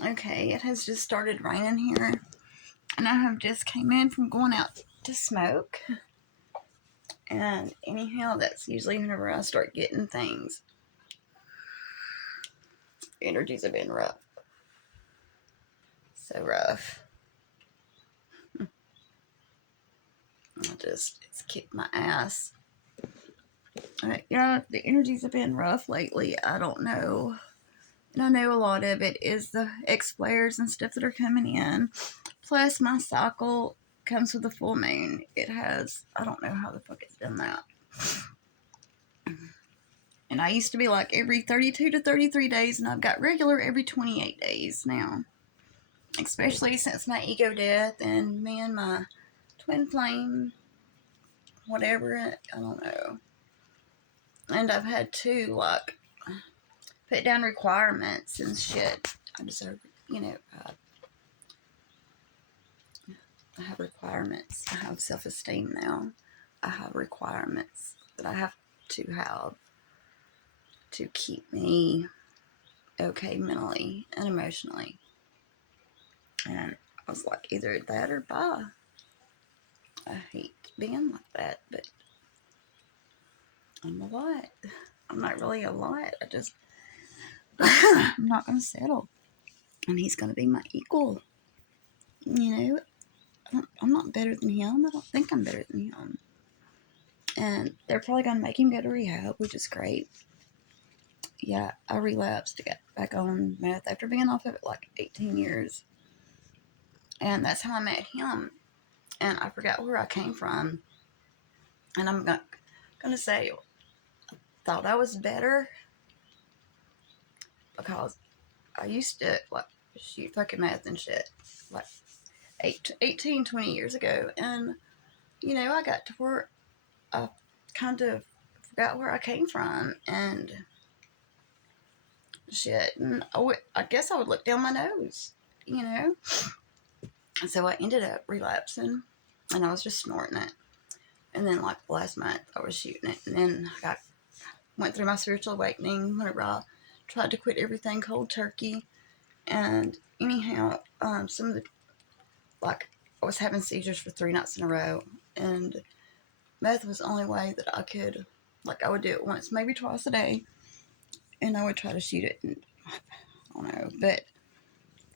Okay, it has just started raining here, and I have just came in from going out to smoke. And anyhow, that's usually whenever I start getting things. Energies have been rough. So rough. It's kicked my ass. Yeah, the energies have been rough lately. I don't know. And I know a lot of it is the X flares and stuff that are coming in. Plus, my cycle comes with a full moon. It has, I don't know how the fuck it's done that. And I used to be like every 32 to 33 days, and I've got regular every 28 days now. Especially since my ego death and me and my twin flame, whatever, I don't know. And I've had to, like, put down requirements and shit. I deserve, I have requirements. I have self-esteem now. I have requirements that I have to keep me okay mentally and emotionally. And I was like, either that or bye. I hate being like that, but I'm a lot. I'm not really a lot. I'm not going to settle. And he's going to be my equal. You know, I'm not better than him. I don't think I'm better than him. And they're probably going to make him go to rehab, which is great. Yeah, I relapsed to get back on meth after being off of it like 18 years. And that's how I met him. And I forgot where I came from. And I'm going to say, I thought I was better because I used to like shoot fucking meth and shit like 18, 20 years ago. And, I got to where I kind of forgot where I came from and shit. And I guess I would look down my nose, And so I ended up relapsing and I was just snorting it. And then, like, last month, I was shooting it. And then I went through my spiritual awakening whenever I tried to quit everything cold turkey. And anyhow, some of the, like, I was having seizures for 3 nights in a row. And meth was the only way that I could, like, I would do it once, maybe twice a day. And I would try to shoot it. And I don't know. But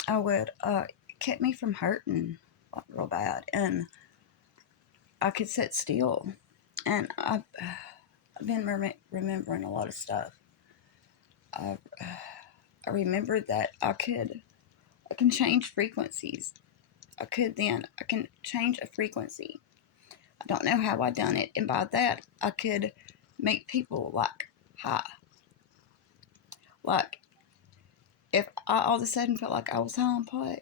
I would, it kept me from hurting, like, real bad. And I could sit still. And I've been remembering a lot of stuff. I remembered that I can change frequencies. I can change a frequency. I don't know how I done it. And by that, I could make people like high. Like, if I all of a sudden felt like I was high on pot,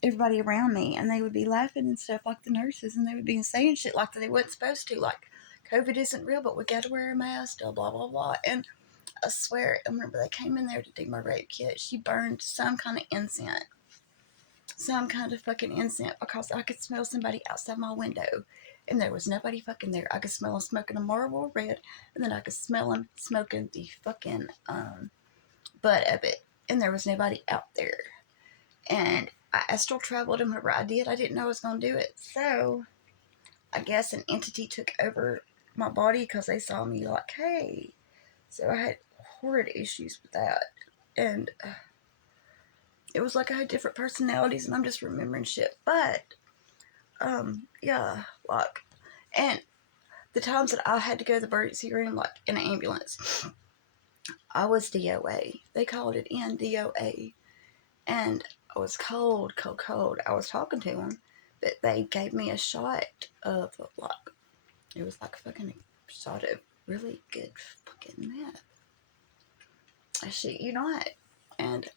everybody around me, and they would be laughing and stuff like the nurses, and they would be saying shit like they wasn't supposed to, like, COVID isn't real, but we gotta wear a mask, blah, blah, blah. And I swear, I remember they came in there to do my rape kit. She burned some kind of incense. Some kind of fucking incense because I could smell somebody outside my window. And there was nobody fucking there. I could smell them smoking a Marlboro Red. And then I could smell them smoking the fucking butt of it. And there was nobody out there. And I astral traveled, and whenever I did, I didn't know I was going to do it. So I guess an entity took over my body because they saw me like, hey. So I had horrid issues with that. And it was like I had different personalities, and I'm just remembering shit. But, yeah, like, and the times that I had to go to the emergency room, like, in an ambulance, I was DOA. They called it NDOA. And I was cold. I was talking to them, but they gave me a shot of, like, it was like a fucking shot of really good fucking meth. I shit you not. And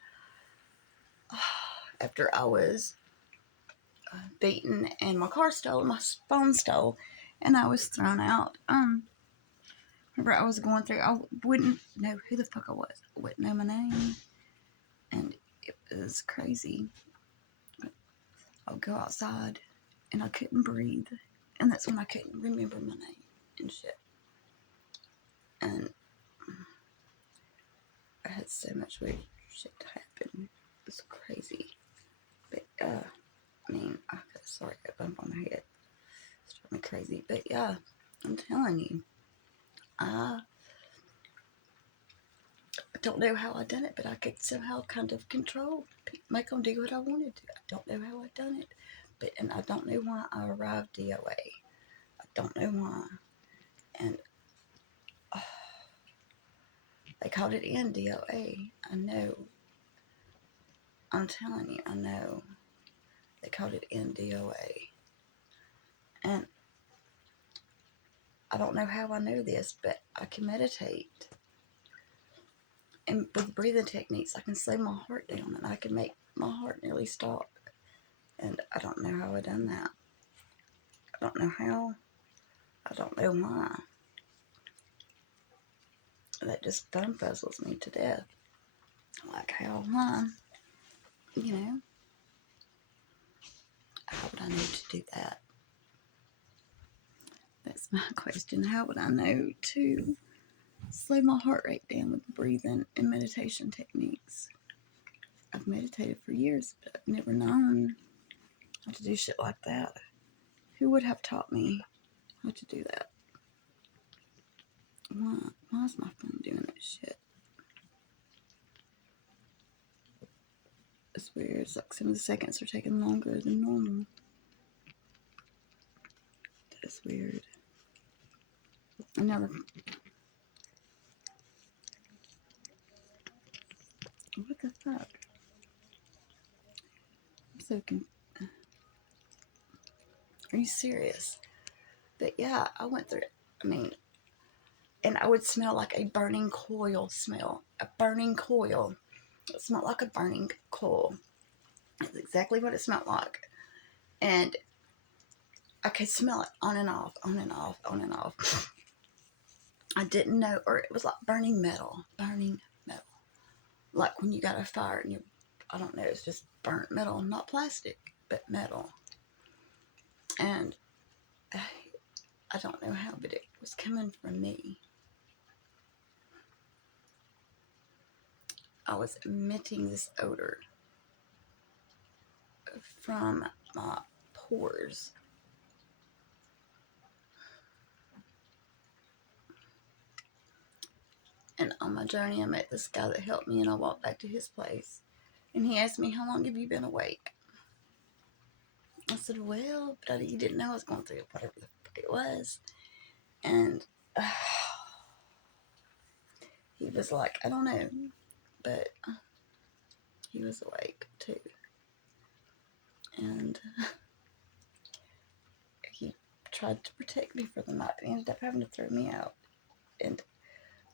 after I was beaten and my car stole, my phone stole, and I was thrown out, remember I was going through, I wouldn't know who the fuck I was. I wouldn't know my name. And it was crazy. I would go outside and I couldn't breathe. And that's when I couldn't remember my name and shit. And I had so much weird shit happen. It was Sorry, I got a bump on my head. It's driving me crazy. But yeah, I'm telling you, I don't know how I done it, but I could somehow kind of control, make them do what I wanted to. I don't know how I done it, and I don't know why I arrived DOA. I don't know why, and they called it NDOA. I know. I'm telling you, I know. They called it NDOA, and I don't know how I know this, but I can meditate. And with breathing techniques, I can slow my heart down and I can make my heart nearly stop. And I don't know how I done that. I don't know how. I don't know why. That just bum puzzles me to death. Like, how, why? You know, how would I know to do that? That's my question. How would I know to slow my heart rate down with breathing and meditation techniques? I've meditated for years, but I've never known how to do shit like that. Who would have taught me how to do that? Why is my phone doing that shit? It's weird. It's like some of the seconds are taking longer than normal. That's weird. Another. What the fuck? I'm so Are you serious? But yeah, I went through it. I mean, and I would smell like a burning coil smell. A burning coil. It smelled like a burning coal. That's exactly what it smelled like. And I could smell it on and off, on and off, on and off. I didn't know, or it was like burning metal. Burning metal. Like when you got a fire and you, I don't know, it's just burnt metal, not plastic, but metal. And I don't know how, but it was coming from me. I was emitting this odor from my pores. And on my journey, I met this guy that helped me, and I walked back to his place. And he asked me, "How long have you been awake?" I said, "Well, but you didn't know I was going through whatever the fuck it was." And he was like, "I don't know," but he was awake too. And he tried to protect me for the night, but he ended up having to throw me out. And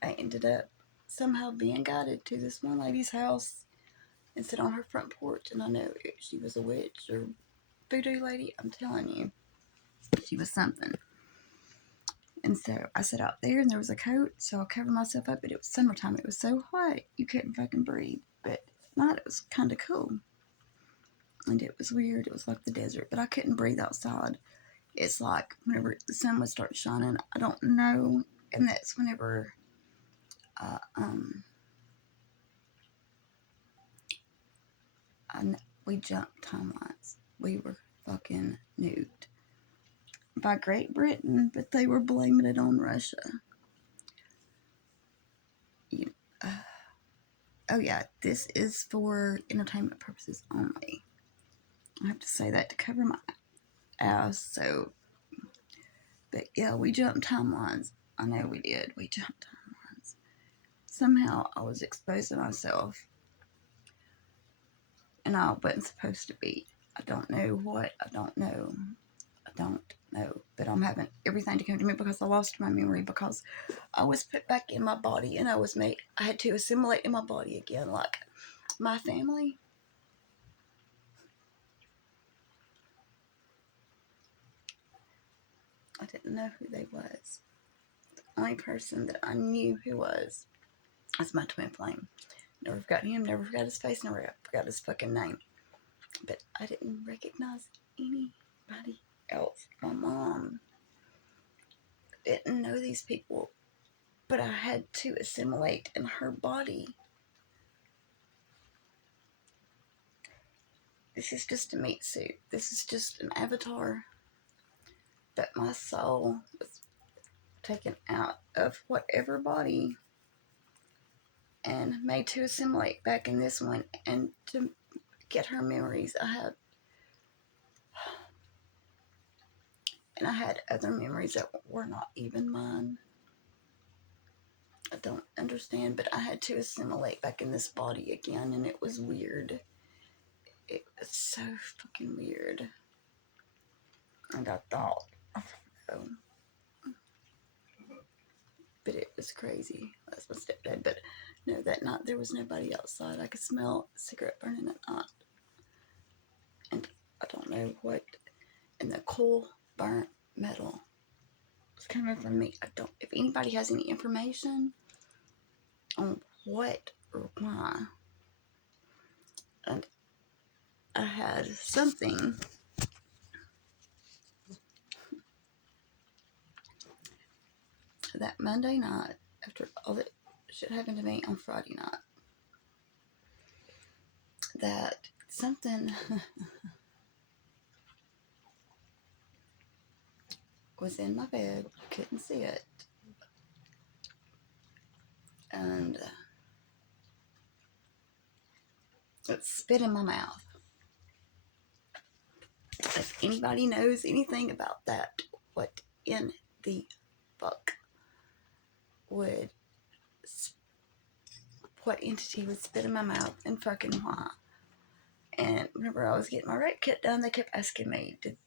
I ended up somehow being guided to this one lady's house and sit on her front porch. And I know she was a witch or voodoo lady. I'm telling you, she was something. And so I sat out there, and there was a coat, so I covered myself up. But it was summertime. It was so hot you couldn't fucking breathe. But at night it was kind of cool. And it was weird. It was like the desert, but I couldn't breathe outside. It's like whenever the sun would start shining, I don't know. And that's whenever uh, um, we jumped timelines. We were fucking nuked by Great Britain, but they were blaming it on Russia. You, oh yeah, this is for entertainment purposes only. I have to say that to cover my ass. So, but yeah, we jumped timelines. I know we did. We jumped timelines. Somehow I was exposing myself, and I wasn't supposed to be. I don't know what. I don't know. I don't know. But I'm having everything to come to me because I lost my memory, because I was put back in my body, and I had to assimilate in my body again. Like my family, I didn't know who they was. The only person that I knew who was my twin flame. Never forgot him, never forgot his face, never forgot his fucking name. But I didn't recognize anybody else. My mom didn't know these people, but I had to assimilate in her body. this is just a meat suit. This is just an avatar that my soul was taken out of whatever body and made to assimilate back in this one and to get her memories. I had other memories that were not even mine. I don't understand, but I had to assimilate back in this body again, and it was weird. It was so fucking weird. And I thought, oh, but it was crazy. That's my stepdad. But no, that night there was nobody outside. I could smell a cigarette burning at night. And I don't know what. And the coal burnt metal was coming from me. I don't. If anybody has any information on what or why, and I had something that Monday night after all that shit happened to me on Friday night. That something was in my bed. I couldn't see it. And it spit in my mouth. If anybody knows anything about that, what in the fuck would, what entity would spit in my mouth and fucking why? And whenever I was getting my rat kit done, they kept asking me, did